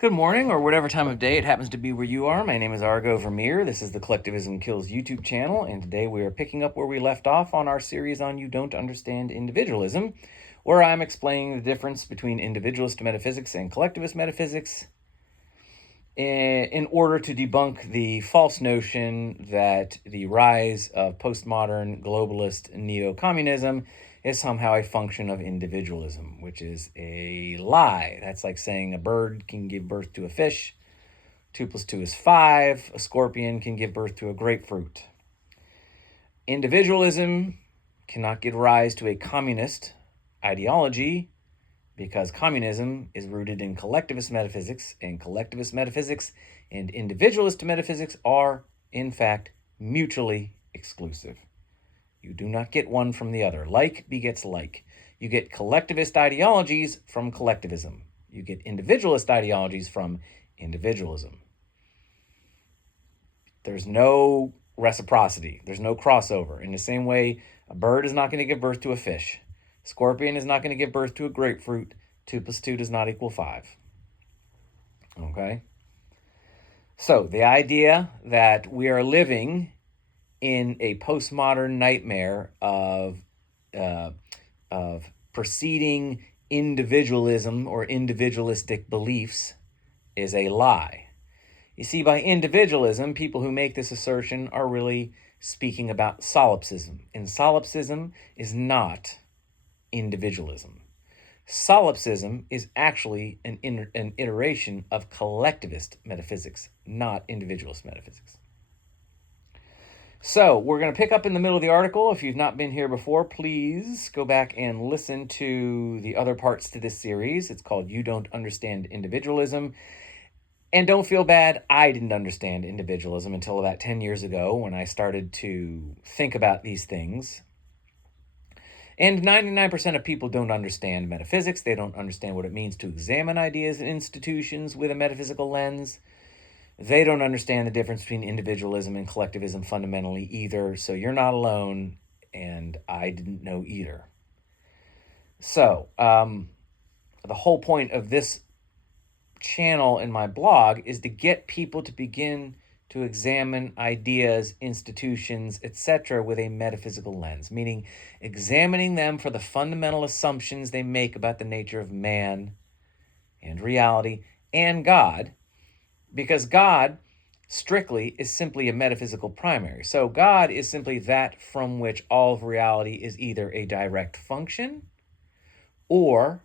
Good morning, or whatever time of day it happens to be where you are. My name is Argo Vermeer. This is the Collectivism Kills YouTube channel, and today we are picking up where we left off on our series on You Don't Understand Individualism, where I'm explaining the difference between individualist metaphysics and collectivist metaphysics in order to debunk the false notion that the rise of postmodern globalist neo-communism is somehow a function of individualism, which is a lie. That's like saying a bird can give birth to a fish. 2 plus 2 is 5. A scorpion can give birth to a grapefruit. Individualism cannot give rise to a communist ideology because communism is rooted in collectivist metaphysics, and collectivist metaphysics and individualist metaphysics are, in fact, mutually exclusive. You do not get one from the other. Like begets like. You get collectivist ideologies from collectivism. You get individualist ideologies from individualism. There's no reciprocity. There's no crossover. In the same way, a bird is not going to give birth to a fish. A scorpion is not going to give birth to a grapefruit. 2 plus 2 does not equal 5. Okay? So the idea that we are living in a postmodern nightmare of preceding individualism or individualistic beliefs is a lie. You see, by individualism, people who make this assertion are really speaking about solipsism, and solipsism is not individualism. Solipsism is actually an iteration of collectivist metaphysics, not individualist metaphysics. So we're going to pick up in the middle of the article. If you've not been here before, please go back and listen to the other parts to this series. It's called You Don't Understand Individualism. And don't feel bad, I didn't understand individualism until about 10 years ago when I started to think about these things. And 99% of people don't understand metaphysics. They don't understand what it means to examine ideas and institutions with a metaphysical lens. They don't understand the difference between individualism and collectivism fundamentally either, so you're not alone, and I didn't know either. So, the whole point of this channel and my blog is to get people to begin to examine ideas, institutions, etc. with a metaphysical lens, meaning examining them for the fundamental assumptions they make about the nature of man and reality and God, because God, strictly, is simply a metaphysical primary. So God is simply that from which all of reality is either a direct function or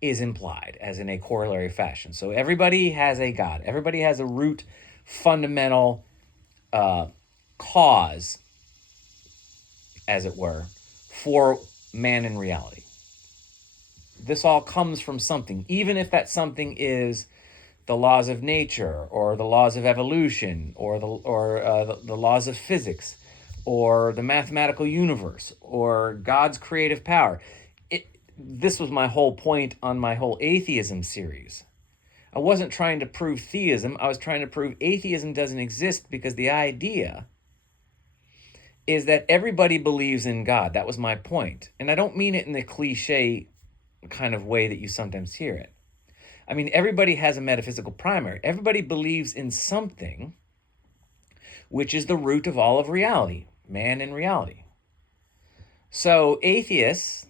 is implied, as in a corollary fashion. So everybody has a God. Everybody has a root, fundamental cause, as it were, for man and reality. This all comes from something, even if that something is the laws of nature, or the laws of evolution, or the laws of physics, or the mathematical universe, or God's creative power. This was my whole point on my whole atheism series. I wasn't trying to prove theism. I was trying to prove atheism doesn't exist, because the idea is that everybody believes in God. That was my point. And I don't mean it in the cliche kind of way that you sometimes hear it. I mean, everybody has a metaphysical primary. Everybody believes in something which is the root of all of reality, man and reality. So atheists,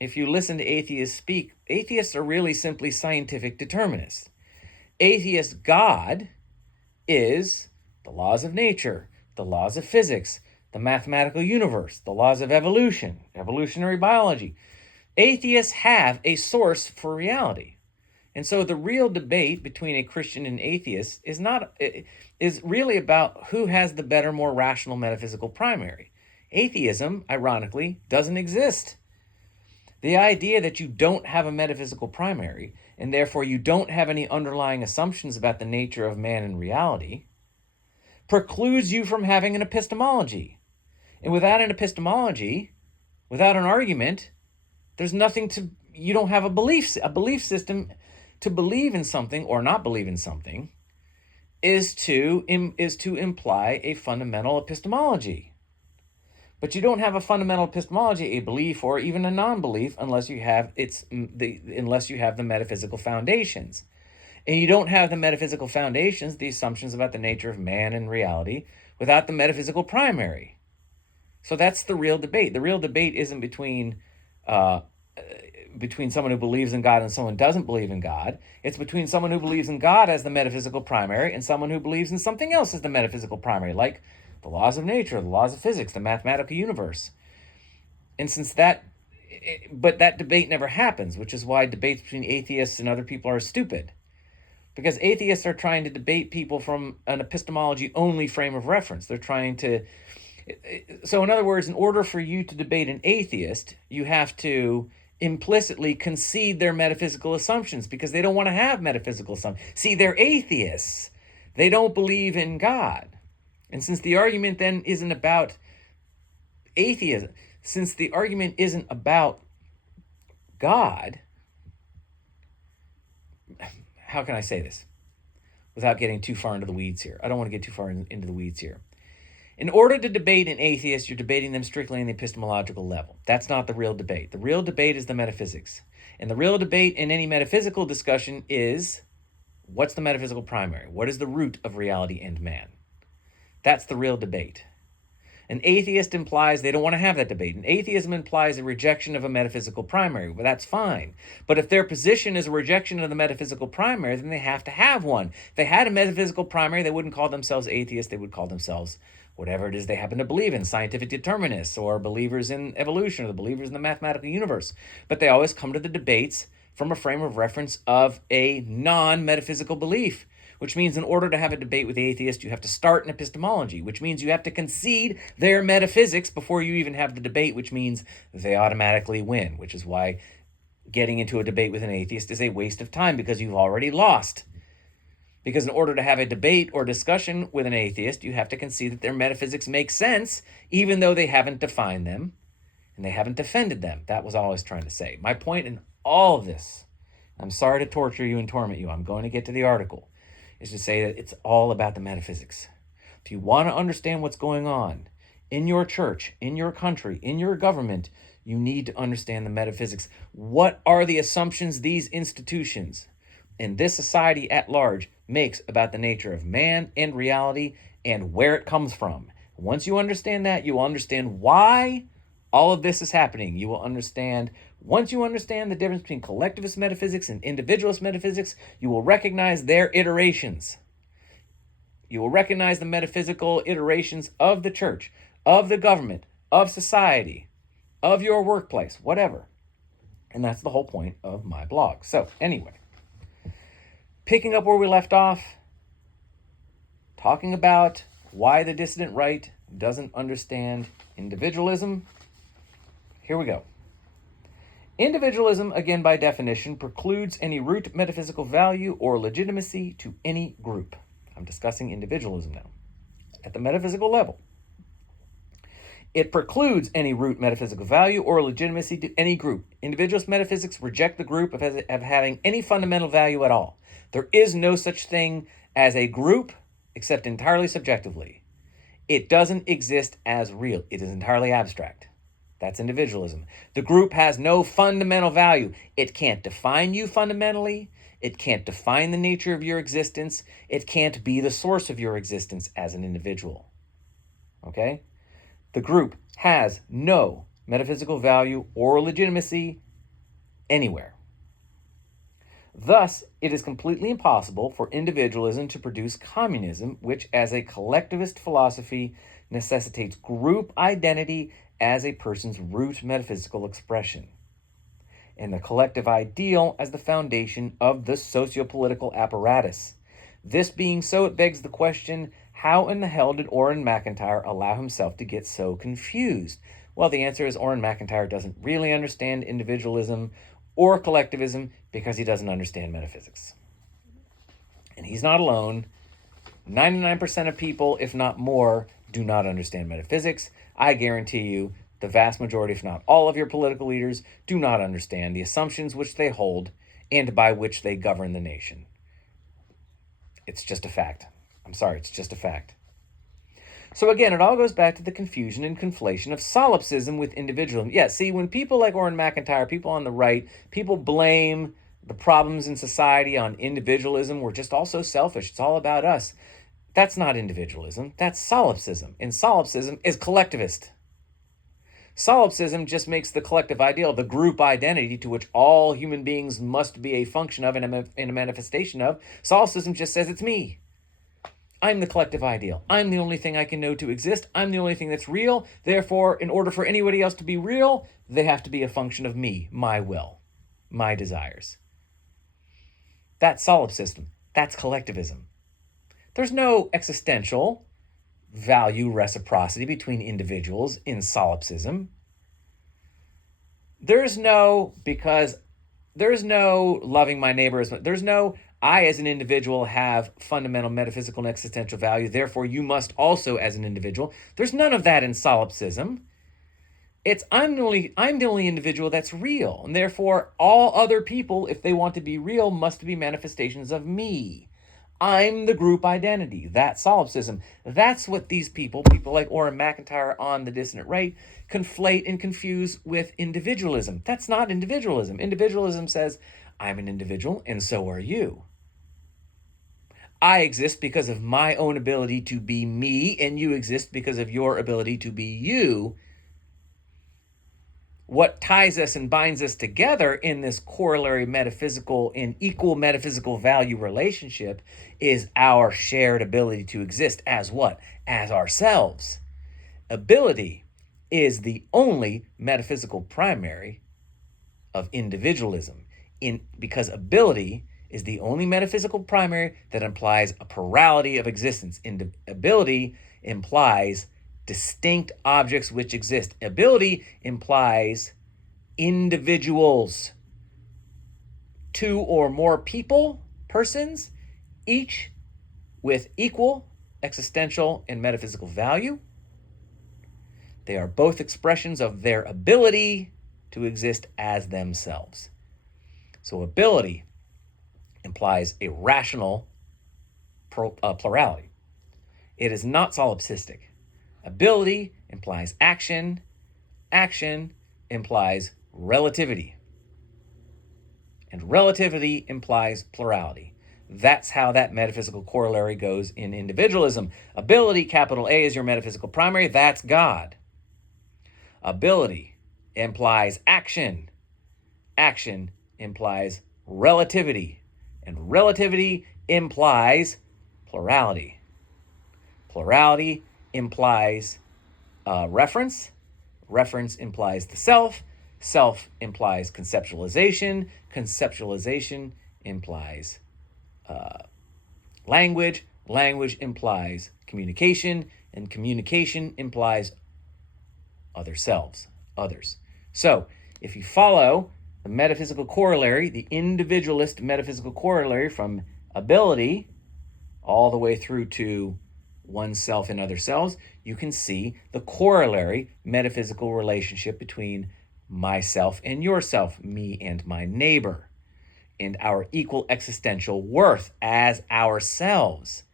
if you listen to atheists speak, atheists are really simply scientific determinists. Atheist God is the laws of nature, the laws of physics, the mathematical universe, the laws of evolution, evolutionary biology. Atheists have a source for reality. And so the real debate between a Christian and atheist is really about who has the better, more rational metaphysical primary. Atheism, ironically, doesn't exist. The idea that you don't have a metaphysical primary, and therefore you don't have any underlying assumptions about the nature of man and reality, precludes you from having an epistemology. And without an epistemology, without an argument, there's nothing to, you don't have a belief system. To believe in something or not believe in something is to imply a fundamental epistemology. But you don't have a fundamental epistemology, a belief or even a non-belief, unless you have the metaphysical foundations. And you don't have the metaphysical foundations, the assumptions about the nature of man and reality, without the metaphysical primary. So that's the real debate. The real debate isn't between someone who believes in God and someone who doesn't believe in God. It's between someone who believes in God as the metaphysical primary and someone who believes in something else as the metaphysical primary, like the laws of nature, the laws of physics, the mathematical universe. And but that debate never happens, which is why debates between atheists and other people are stupid. Because atheists are trying to debate people from an epistemology-only frame of reference. They're trying to... So in other words, in order for you to debate an atheist, you have to implicitly concede their metaphysical assumptions because they don't want to have metaphysical assumptions. See, they're atheists. They don't believe in God. And since the argument then isn't about atheism, since the argument isn't about God, how can I say this without getting too far into the weeds here? I don't want to get too far into the weeds here. In order to debate an atheist, you're debating them strictly on the epistemological level. That's not the real debate. The real debate is the metaphysics. And the real debate in any metaphysical discussion is, what's the metaphysical primary? What is the root of reality and man? That's the real debate. An atheist implies they don't want to have that debate. An atheism implies a rejection of a metaphysical primary. Well, that's fine. But if their position is a rejection of the metaphysical primary, then they have to have one. If they had a metaphysical primary, they wouldn't call themselves atheists. They would call themselves whatever it is they happen to believe in, scientific determinists or believers in evolution or the believers in the mathematical universe. But they always come to the debates from a frame of reference of a non-metaphysical belief, which means in order to have a debate with the atheist, you have to start in epistemology, which means you have to concede their metaphysics before you even have the debate, which means they automatically win, which is why getting into a debate with an atheist is a waste of time because you've already lost. Because in order to have a debate or discussion with an atheist, you have to concede that their metaphysics make sense, even though they haven't defined them and they haven't defended them. That was all I was trying to say. My point in all of this, I'm sorry to torture you and torment you, I'm going to get to the article, is to say that it's all about the metaphysics. If you want to understand what's going on in your church, in your country, in your government, you need to understand the metaphysics. What are the assumptions these institutions and this society at large makes about the nature of man and reality and where it comes from? Once you understand that, you will understand why all of this is happening. You will understand, once you understand the difference between collectivist metaphysics and individualist metaphysics, you will recognize their iterations. You will recognize the metaphysical iterations of the church, of the government, of society, of your workplace, whatever. And that's the whole point of my blog. So anyway, picking up where we left off, talking about why the dissident right doesn't understand individualism. Here we go. Individualism, again by definition, precludes any root metaphysical value or legitimacy to any group. I'm discussing individualism now. At the metaphysical level, it precludes any root metaphysical value or legitimacy to any group. Individualist metaphysics reject the group of having any fundamental value at all. There is no such thing as a group except entirely subjectively. It doesn't exist as real. It is entirely abstract. That's individualism. The group has no fundamental value. It can't define you fundamentally. It can't define the nature of your existence. It can't be the source of your existence as an individual. Okay? The group has no metaphysical value or legitimacy anywhere. Thus, it is completely impossible for individualism to produce communism, which as a collectivist philosophy necessitates group identity as a person's root metaphysical expression, and the collective ideal as the foundation of the socio-political apparatus. This being so, it begs the question, how in the hell did Orrin McIntyre allow himself to get so confused? Well, the answer is Orrin McIntyre doesn't really understand individualism or collectivism because he doesn't understand metaphysics. And he's not alone. 99% of people, if not more, do not understand metaphysics. I guarantee you the vast majority, if not all of your political leaders, do not understand the assumptions which they hold and by which they govern the nation. It's just a fact. I'm sorry, it's just a fact. So again, it all goes back to the confusion and conflation of solipsism with individualism. Yeah, see, when people like Orrin McIntyre, people on the right, people blame the problems in society on individualism, we're just all so selfish. It's all about us. That's not individualism. That's solipsism. And solipsism is collectivist. Solipsism just makes the collective ideal, the group identity to which all human beings must be a function of and a manifestation of. Solipsism just says it's me. I'm the collective ideal. I'm the only thing I can know to exist. I'm the only thing that's real. Therefore, in order for anybody else to be real, they have to be a function of me, my will, my desires. That's solipsism. That's collectivism. There's no existential value reciprocity between individuals in solipsism. There's no loving my neighbor as much. There's no I as an individual have fundamental metaphysical and existential value, therefore you must also as an individual. There's none of that in solipsism. It's I'm the only individual that's real, and therefore all other people, if they want to be real, must be manifestations of me. I'm the group identity. That's solipsism. That's what these people like Orrin McIntyre on the Dissonant Right, conflate and confuse with individualism. That's not individualism. Individualism says, I'm an individual, and so are you. I exist because of my own ability to be me, and you exist because of your ability to be you. What ties us and binds us together in this corollary metaphysical and equal metaphysical value relationship is our shared ability to exist as what? As ourselves. Ability is the only metaphysical primary of individualism, because ability is the only metaphysical primary that implies a plurality of existence. Ability implies distinct objects which exist. Ability implies individuals, two or more people, persons, each with equal existential and metaphysical value. They are both expressions of their ability to exist as themselves. So ability implies a rational plurality. It is not solipsistic. Ability implies action. Action implies relativity. And relativity implies plurality. That's how that metaphysical corollary goes in individualism. Ability, capital A, is your metaphysical primary. That's God. Ability implies action. Action implies relativity. And relativity implies plurality. Plurality implies reference. Reference implies the self. Self implies conceptualization. Conceptualization implies language. Language implies communication. And communication implies other selves, others. So if you follow the metaphysical corollary, the individualist metaphysical corollary from ability all the way through to oneself and other selves, you can see the corollary metaphysical relationship between myself and yourself, me and my neighbor, and our equal existential worth as ourselves.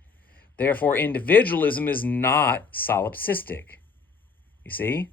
Therefore, individualism is not solipsistic. You see?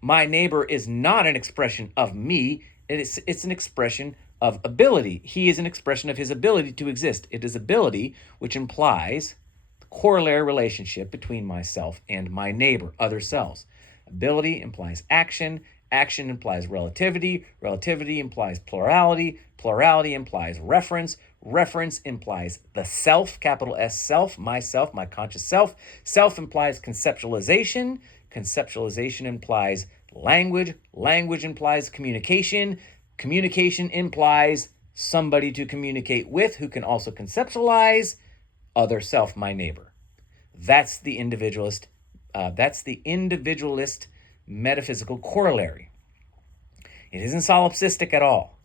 My neighbor is not an expression of me. It's an expression of ability. He is an expression of his ability to exist. It is ability which implies the corollary relationship between myself and my neighbor, other selves. Ability implies action. Action implies relativity. Relativity implies plurality. Plurality implies reference. Reference implies the self, capital S self, myself, my conscious self. Self implies conceptualization. Conceptualization implies language. Language implies communication. Communication implies somebody to communicate with who can also conceptualize other self, my neighbor. That's the individualist. That's the individualist metaphysical corollary. It isn't solipsistic at all.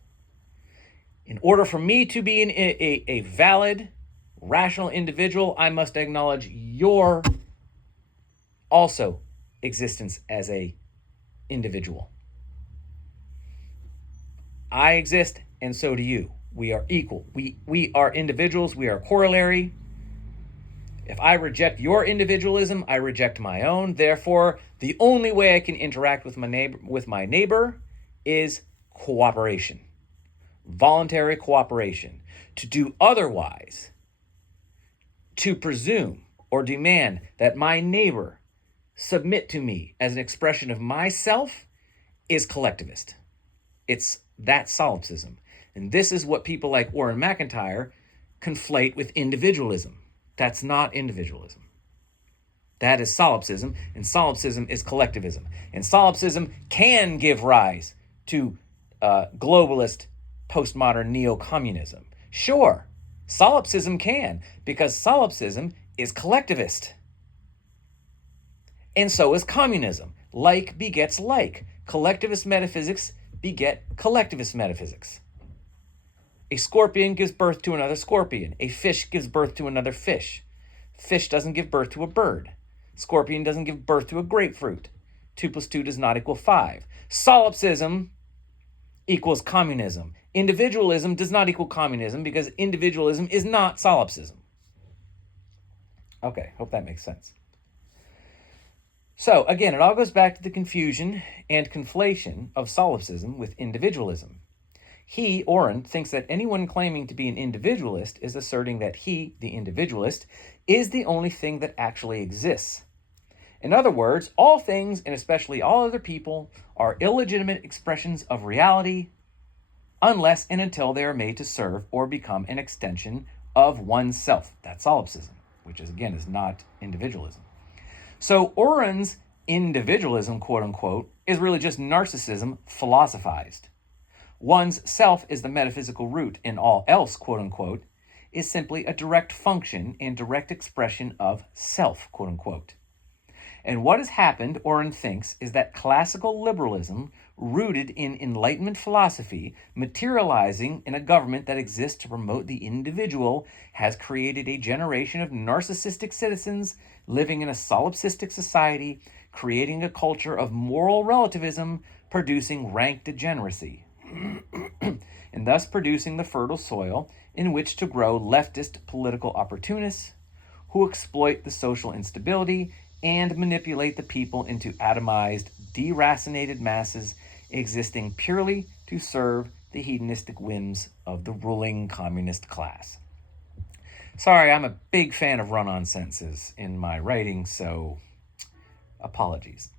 In order for me to be a valid, rational individual, I must acknowledge your also existence as a individual. I exist, and so do you. We are equal. We are individuals. We are corollary. If I reject your individualism, I reject my own. Therefore, the only way I can interact with my neighbor is cooperation, voluntary cooperation. To do otherwise, to presume or demand that my neighbor submit to me as an expression of myself, is collectivist. It's that solipsism. And this is what people like Warren McIntyre conflate with individualism. That's not individualism. That is solipsism, and solipsism is collectivism. And solipsism can give rise to globalist, postmodern neo-communism. Sure, solipsism can, because solipsism is collectivist. And so is communism. Like begets like. Collectivist metaphysics beget collectivist metaphysics. A scorpion gives birth to another scorpion. A fish gives birth to another fish. Fish doesn't give birth to a bird. Scorpion doesn't give birth to a grapefruit. 2 plus 2 does not equal 5. Solipsism equals communism. Individualism does not equal communism because individualism is not solipsism. Okay, hope that makes sense. So, again, it all goes back to the confusion and conflation of solipsism with individualism. He, Oren, thinks that anyone claiming to be an individualist is asserting that he, the individualist, is the only thing that actually exists. In other words, all things, and especially all other people, are illegitimate expressions of reality unless and until they are made to serve or become an extension of oneself. That's solipsism, which is, again, is not individualism. So Oren's individualism, quote unquote, is really just narcissism philosophized. One's self is the metaphysical root, and all else, quote unquote, is simply a direct function and direct expression of self, quote unquote. And what has happened, Oren thinks, is that classical liberalism, rooted in Enlightenment philosophy, materializing in a government that exists to promote the individual, has created a generation of narcissistic citizens living in a solipsistic society, creating a culture of moral relativism, producing rank degeneracy, and thus producing the fertile soil in which to grow leftist political opportunists who exploit the social instability and manipulate the people into atomized, deracinated masses existing purely to serve the hedonistic whims of the ruling communist class. Sorry, I'm a big fan of run-on sentences in my writing, so apologies.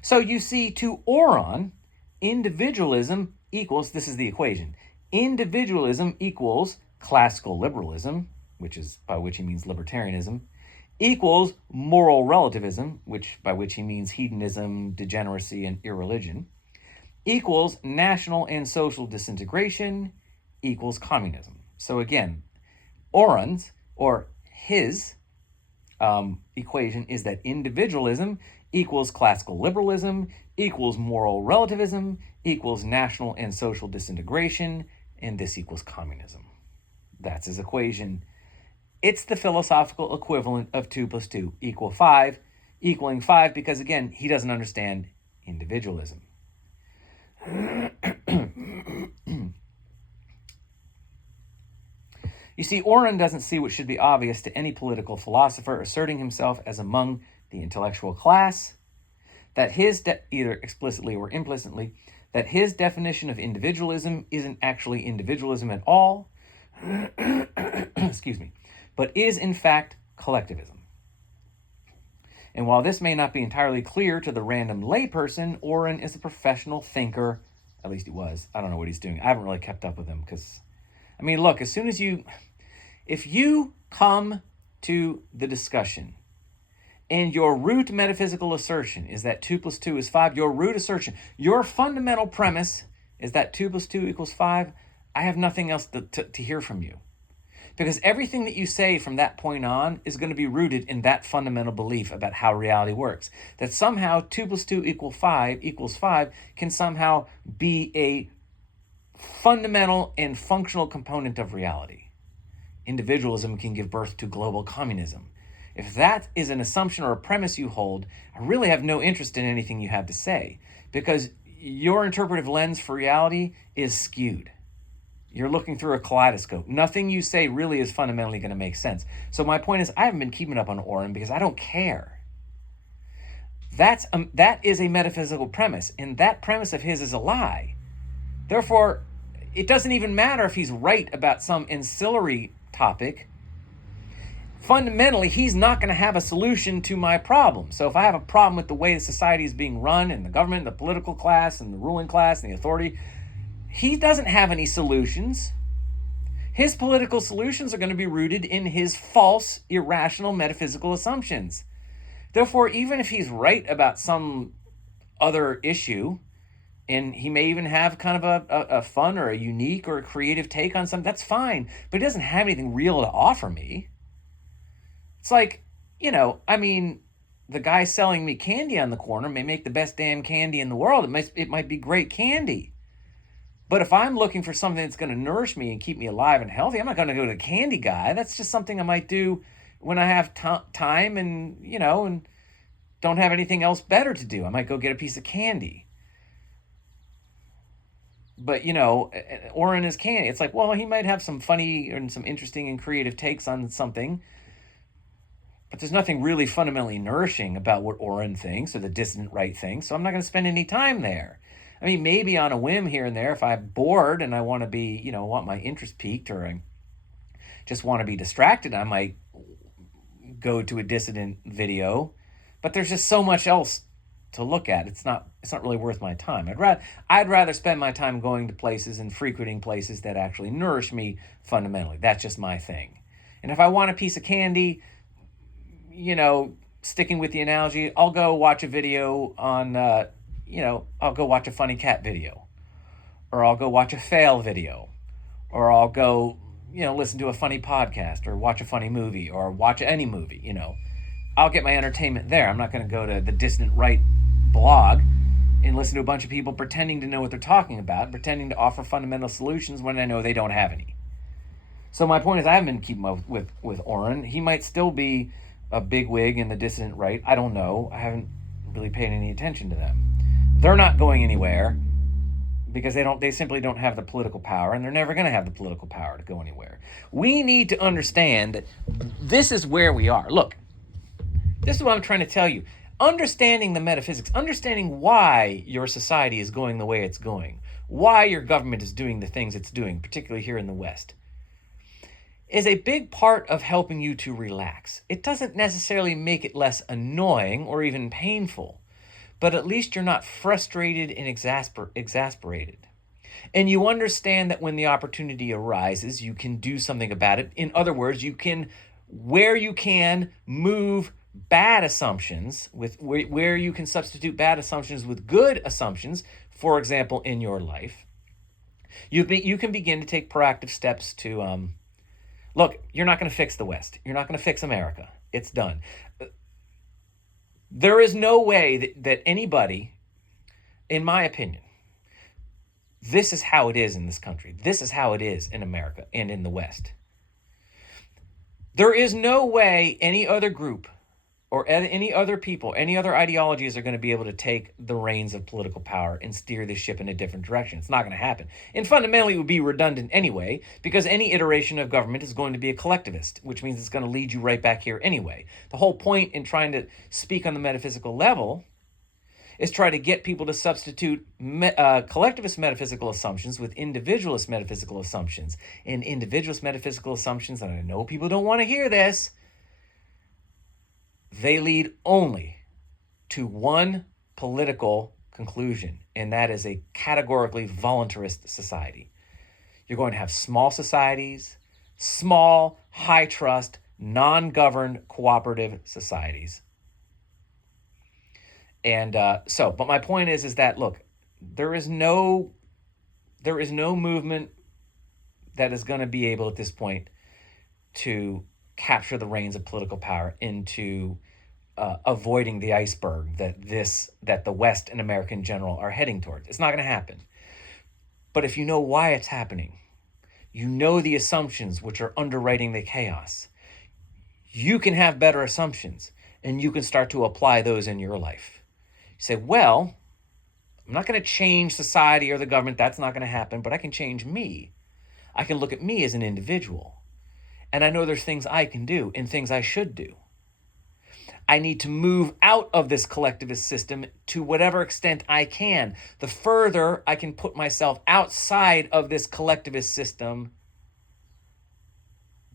So you see, to Oren, individualism equals, this is the equation, individualism equals classical liberalism, by which he means libertarianism, equals moral relativism, by which he means hedonism, degeneracy, and irreligion, equals national and social disintegration, equals communism. So again, Oren's, or his, equation is that individualism equals classical liberalism, equals moral relativism, equals national and social disintegration, and this equals communism. That's his equation. It's the philosophical equivalent of 2 plus 2 equal 5, equaling 5 because, again, he doesn't understand individualism. You see, Oren doesn't see what should be obvious to any political philosopher asserting himself as among the intellectual class, that his, either explicitly or implicitly, that his definition of individualism isn't actually individualism at all, excuse me, but is in fact collectivism. And while this may not be entirely clear to the random layperson, Oren is a professional thinker. At least he was. I don't know what he's doing. I haven't really kept up with him because, I mean, look, if you come to the discussion and your root metaphysical assertion is that 2 plus 2 is 5, your root assertion, your fundamental premise is that 2 plus 2 equals 5, I have nothing else to hear from you. Because everything that you say from that point on is going to be rooted in that fundamental belief about how reality works. That somehow 2 plus 2 equals 5 can somehow be a fundamental and functional component of reality. Individualism can give birth to global communism. If that is an assumption or a premise you hold, I really have no interest in anything you have to say, because your interpretive lens for reality is skewed. You're looking through a kaleidoscope. Nothing you say really is fundamentally going to make sense. So my point is, I haven't been keeping up on Oren because I don't care. That is a metaphysical premise, and that premise of his is a lie. Therefore, it doesn't even matter if he's right about some ancillary topic. Fundamentally, he's not going to have a solution to my problem. So if I have a problem with the way the society is being run, and the government, the political class, and the ruling class, and the authority, he doesn't have any solutions. His political solutions are going to be rooted in his false, irrational, metaphysical assumptions. Therefore, even if he's right about some other issue, and he may even have kind of a fun or a unique or a creative take on something, that's fine. But he doesn't have anything real to offer me. It's like, the guy selling me candy on the corner may make the best damn candy in the world. It might be great candy. But if I'm looking for something that's going to nourish me and keep me alive and healthy, I'm not going to go to the candy guy. That's just something I might do when I have time and, and don't have anything else better to do. I might go get a piece of candy. But, Oren is candy. It's like, well, he might have some funny and some interesting and creative takes on something. But there's nothing really fundamentally nourishing about what Oren thinks or the dissident right thinks. So I'm not going to spend any time there. I mean, maybe on a whim here and there, if I'm bored and I want to be, want my interest piqued, or I just want to be distracted, I might go to a dissident video. But there's just so much else to look at. It's not really worth my time. I'd rather spend my time going to places and frequenting places that actually nourish me fundamentally. That's just my thing. And if I want a piece of candy, sticking with the analogy, I'll go watch a video on, I'll go watch a funny cat video, or I'll go watch a fail video, or I'll go, listen to a funny podcast, or watch a funny movie, or watch any movie, I'll get my entertainment there. I'm not going to go to the distant right blog and listen to a bunch of people pretending to know what they're talking about, pretending to offer fundamental solutions when I know they don't have any. So my point is, I haven't been keeping up with Oren. He might still be a bigwig in the dissident right. I don't know. I haven't really paid any attention to them. They're not going anywhere because they simply don't have the political power, and they're never going to have the political power to go anywhere. We need to understand that this is where we are. Look, this is what I'm trying to tell you. Understanding the metaphysics, understanding why your society is going the way it's going, why your government is doing the things it's doing, particularly here in the West, is a big part of helping you to relax. It doesn't necessarily make it less annoying or even painful, but at least you're not frustrated and exasperated. And you understand that when the opportunity arises, you can do something about it. In other words, you can, where you can, move bad assumptions, where you can substitute bad assumptions with good assumptions, for example, in your life. You can begin to take proactive steps to, look, you're not going to fix the West. You're not going to fix America. It's done. There is no way that anybody, in my opinion, this is how it is in this country. This is how it is in America and in the West. There is no way any other group or any other people, any other ideologies are going to be able to take the reins of political power and steer this ship in a different direction. It's not going to happen. And fundamentally, it would be redundant anyway, because any iteration of government is going to be a collectivist, which means it's going to lead you right back here anyway. The whole point in trying to speak on the metaphysical level is try to get people to substitute collectivist metaphysical assumptions with individualist metaphysical assumptions. And individualist metaphysical assumptions, and I know people don't want to hear this, they lead only to one political conclusion, and that is a categorically voluntarist society. You're going to have small societies, small, high-trust, non-governed, cooperative societies. And but my point is that, look, there is no movement that is going to be able at this point to capture the reins of political power into avoiding the iceberg that the West and America in general are heading towards. It's not going to happen. But if you know why it's happening, you know the assumptions which are underwriting the chaos, you can have better assumptions, and you can start to apply those in your life. You say, well, I'm not going to change society or the government. That's not going to happen, but I can change me. I can look at me as an individual. And I know there's things I can do and things I should do. I need to move out of this collectivist system to whatever extent I can. The further I can put myself outside of this collectivist system,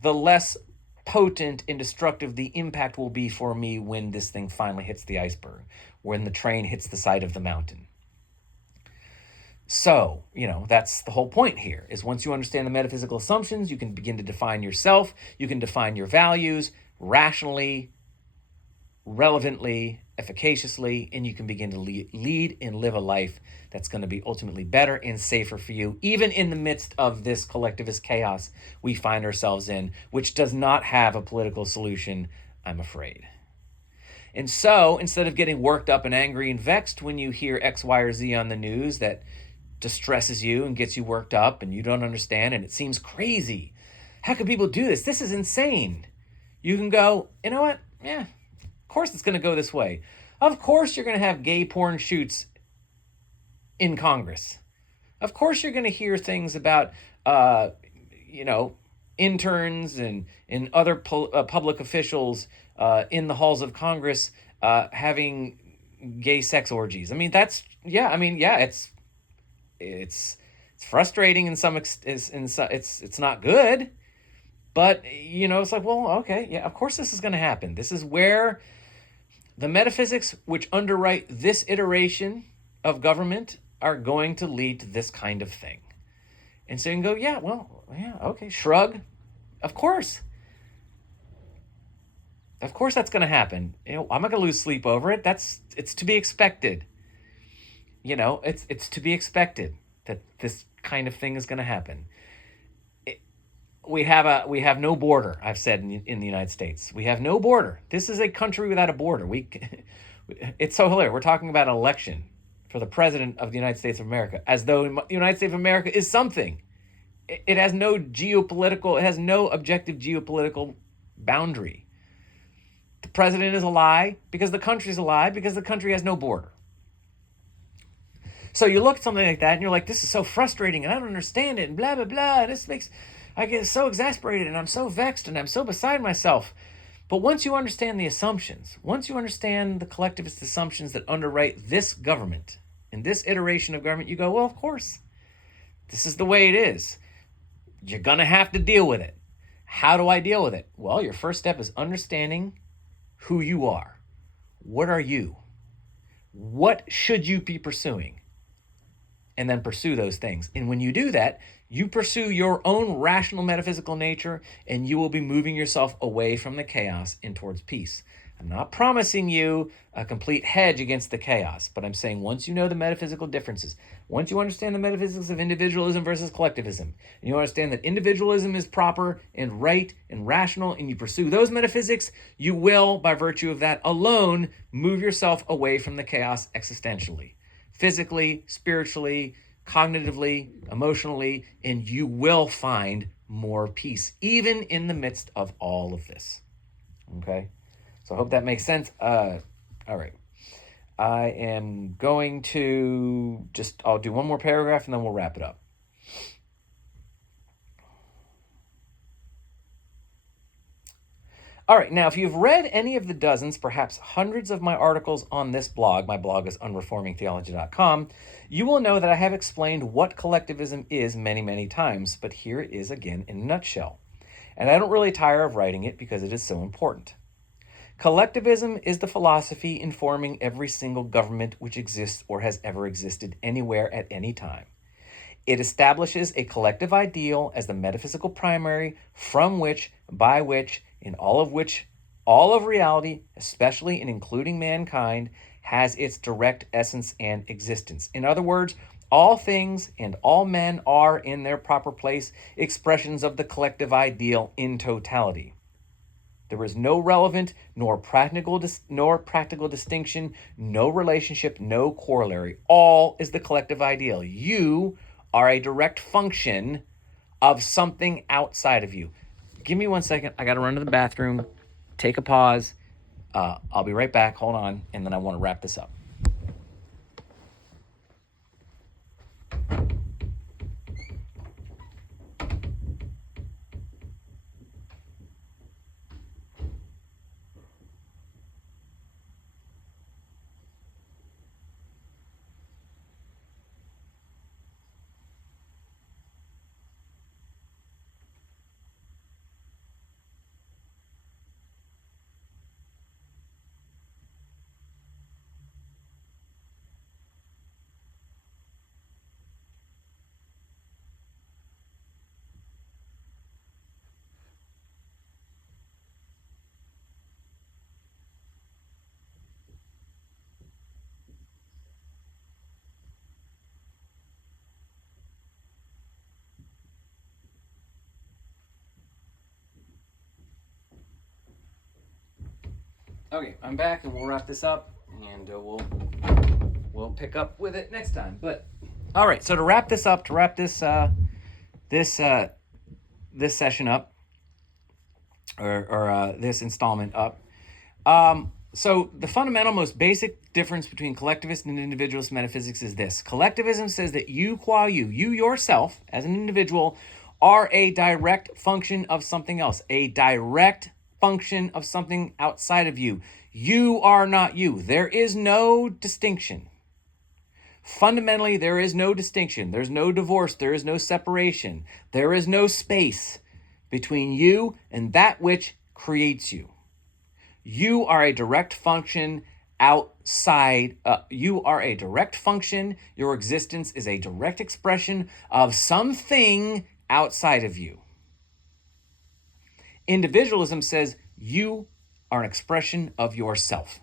the less potent and destructive the impact will be for me when this thing finally hits the iceberg, when the train hits the side of the mountain. So, that's the whole point here, is once you understand the metaphysical assumptions, you can begin to define yourself, you can define your values rationally, relevantly, efficaciously, and you can begin to lead and live a life that's going to be ultimately better and safer for you, even in the midst of this collectivist chaos we find ourselves in, which does not have a political solution, I'm afraid. And so, instead of getting worked up and angry and vexed when you hear X, Y, or Z on the news that distresses you and gets you worked up and you don't understand and it seems crazy, how can people do this? This is insane. You can go, you know what? Yeah, of course it's going to go this way. Of course you're going to have gay porn shoots in Congress. Of course you're going to hear things about, interns and other public officials in the halls of Congress having gay sex orgies. I mean, it's frustrating in some it's not good, but it's like, well, okay, yeah, of course this is going to happen. This is where the metaphysics which underwrite this iteration of government are going to lead to this kind of thing. And so you can go, yeah, well, yeah, okay, shrug. Of course that's going to happen. I'm not going to lose sleep over it. It's to be expected. It's to be expected that this kind of thing is going to happen. We have no border. I've said in the United States, we have no border. This is a country without a border. It's so hilarious. We're talking about an election for the president of the United States of America, as though the United States of America is something. It has no objective geopolitical boundary. The president is a lie because the country is a lie because the country has no border. So you look at something like that and you're like, this is so frustrating and I don't understand it and blah, blah, blah. I get so exasperated and I'm so vexed and I'm so beside myself. But once you understand the assumptions, once you understand the collectivist assumptions that underwrite this government and this iteration of government, you go, well, of course, this is the way it is. You're going to have to deal with it. How do I deal with it? Well, your first step is understanding who you are. What are you? What should you be pursuing? And then pursue those things. And when you do that, you pursue your own rational metaphysical nature and you will be moving yourself away from the chaos and towards peace. I'm not promising you a complete hedge against the chaos, but I'm saying once you know the metaphysical differences, once you understand the metaphysics of individualism versus collectivism, and you understand that individualism is proper and right and rational, and you pursue those metaphysics, you will, by virtue of that alone, move yourself away from the chaos existentially, physically, spiritually, cognitively, emotionally, and you will find more peace, even in the midst of all of this. Okay? So I hope that makes sense. All right. I am going to I'll do one more paragraph and then we'll wrap it up. All right, now if you've read any of the dozens, perhaps hundreds of my articles on this blog, my blog is unreformingtheology.com, you will know that I have explained what collectivism is many, many times, but here it is again in a nutshell. And I don't really tire of writing it because it is so important. Collectivism is the philosophy informing every single government which exists or has ever existed anywhere at any time. It establishes a collective ideal as the metaphysical primary from which, by which, in all of reality, especially and including mankind, has its direct essence and existence. In other words, all things and all men are, in their proper place, expressions of the collective ideal in totality. There is no relevant nor practical distinction, no relationship, no corollary. All is the collective ideal. You are a direct function of something outside of you. Give me 1 second. I got to run to the bathroom, take a pause. I'll be right back. Hold on. And then I want to wrap this up. Okay, I'm back, and we'll wrap this up, and we'll pick up with it next time. But all right, so to wrap this up, this session up, or this installment up. So the fundamental, most basic difference between collectivist and individualist metaphysics is this: collectivism says that you, qua you yourself as an individual, are a direct function of something else, a direct function of something outside of you. You are not you. There is no distinction. Fundamentally, there is no distinction. There's no divorce. There is no separation. There is no space between you and that which creates you. You are a direct function outside. You are a direct function. Your existence is a direct expression of something outside of you. Individualism says you are an expression of yourself.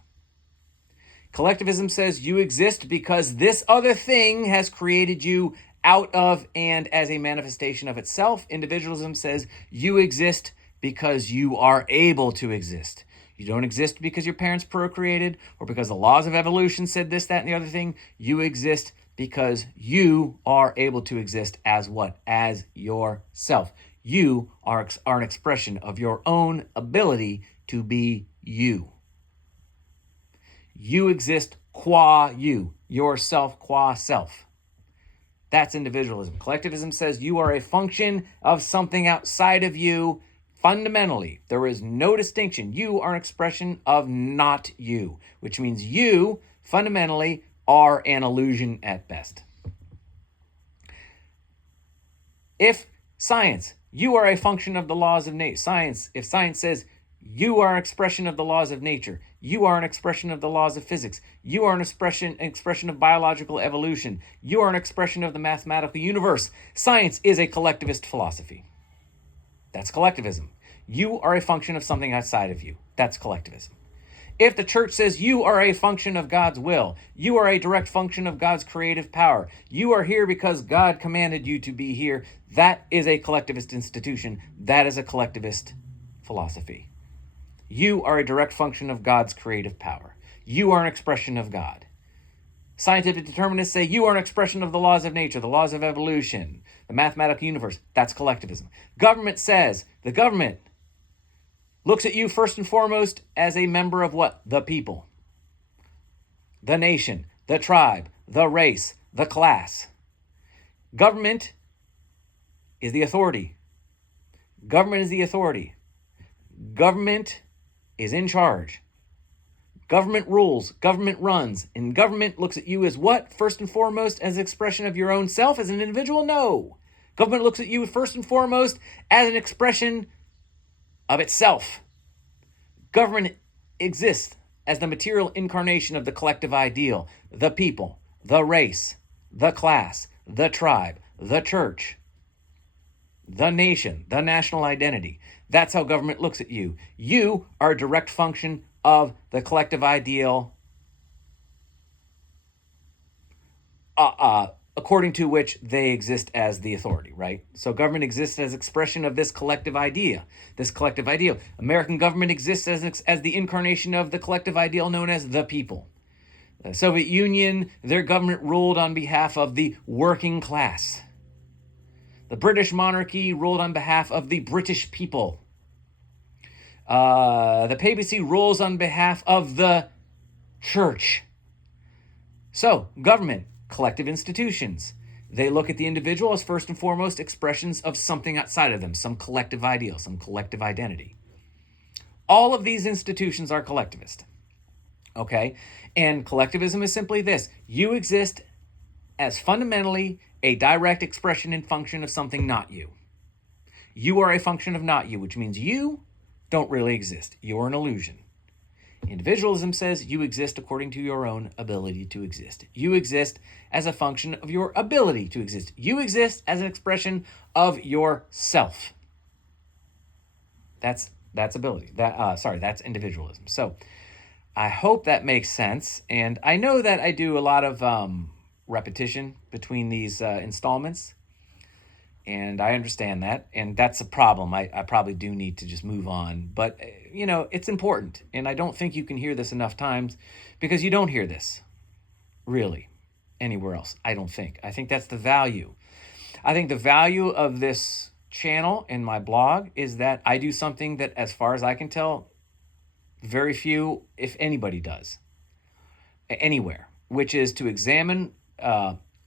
Collectivism says you exist because this other thing has created you out of and as a manifestation of itself. Individualism says you exist because you are able to exist. You don't exist because your parents procreated or because the laws of evolution said this, that, and the other thing. You exist because you are able to exist as what? As yourself. You are an expression of your own ability to be you. You exist qua you, yourself qua self. That's individualism. Collectivism says you are a function of something outside of you. Fundamentally, there is no distinction. You are an expression of not you, which means you fundamentally are an illusion at best. If science, you are a function of the laws of nature. If science says you are an expression of the laws of nature, you are an expression of the laws of physics, you are an expression of biological evolution, you are an expression of the mathematical universe. Science is a collectivist philosophy. That's collectivism. You are a function of something outside of you. That's collectivism. If the church says you are a function of God's will, you are a direct function of God's creative power, you are here because God commanded you to be here, that is a collectivist institution. That is a collectivist philosophy. You are a direct function of God's creative power. You are an expression of God. Scientific determinists say you are an expression of the laws of nature, the laws of evolution, the mathematical universe. That's collectivism. Government says the government looks at you first and foremost as a member of what? The people, the nation, the tribe, the race, the class. Government is the authority. Government is the authority. Government is in charge. Government rules, government runs, and government looks at you as what? First and foremost, as an expression of your own self as an individual? No. Government looks at you first and foremost as an expression of itself. Government exists as the material incarnation of the collective ideal, the people, the race, the class, the tribe, the church, the nation, the national identity. That's how government looks at you. You are a direct function of the collective ideal according to which they exist as the authority, right? So government exists as expression of this collective idea, this collective ideal. American government exists as the incarnation of the collective ideal known as the people. The Soviet Union, their government ruled on behalf of the working class. The British monarchy ruled on behalf of the British people. The papacy rules on behalf of the church. So, government, collective institutions, they look at the individual as first and foremost expressions of something outside of them, some collective ideal, some collective identity. All of these institutions are collectivist. Okay? And collectivism is simply this: you exist as fundamentally a direct expression and function of something not you. You are a function of not you, which means you don't really exist. You're an illusion. Individualism says you exist according to your own ability to exist. You exist as a function of your ability to exist. You exist as an expression of yourself. That's ability. That's individualism. So I hope that makes sense. And I know that I do a lot of repetition between these installments. And I understand that. And that's a problem. I probably do need to just move on. But, it's important. And I don't think you can hear this enough times because you don't hear this really anywhere else. I don't think. I think that's the value. I think the value of this channel and my blog is that I do something that, as far as I can tell, very few, if anybody, does anywhere, which is to examine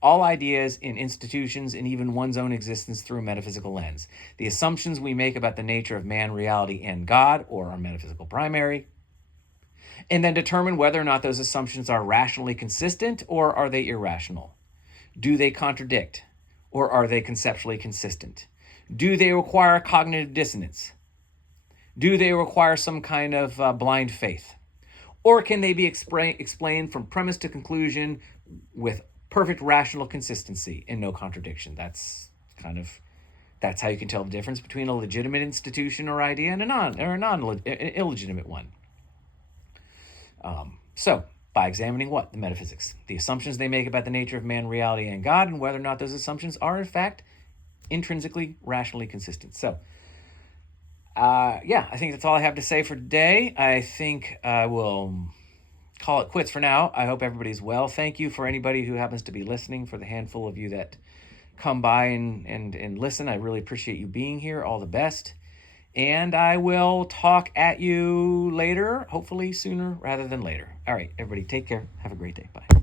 all ideas in institutions and even one's own existence through a metaphysical lens. The assumptions we make about the nature of man, reality, and God, or our metaphysical primary, and then determine whether or not those assumptions are rationally consistent or are they irrational. Do they contradict or are they conceptually consistent? Do they require cognitive dissonance? Do they require some kind of blind faith? Or can they be explained from premise to conclusion with perfect rational consistency and no contradiction? That's how you can tell the difference between a legitimate institution or idea and an illegitimate one. So, by examining what? The metaphysics. The assumptions they make about the nature of man, reality, and God, and whether or not those assumptions are, in fact, intrinsically, rationally consistent. So, I think that's all I have to say for today. I think I will call it quits for now. I hope everybody's well. Thank you for anybody who happens to be listening, for the handful of you that come by and listen. I really appreciate you being here. All the best. And I will talk at you later, hopefully sooner rather than later. All right, everybody, take care. Have a great day. Bye.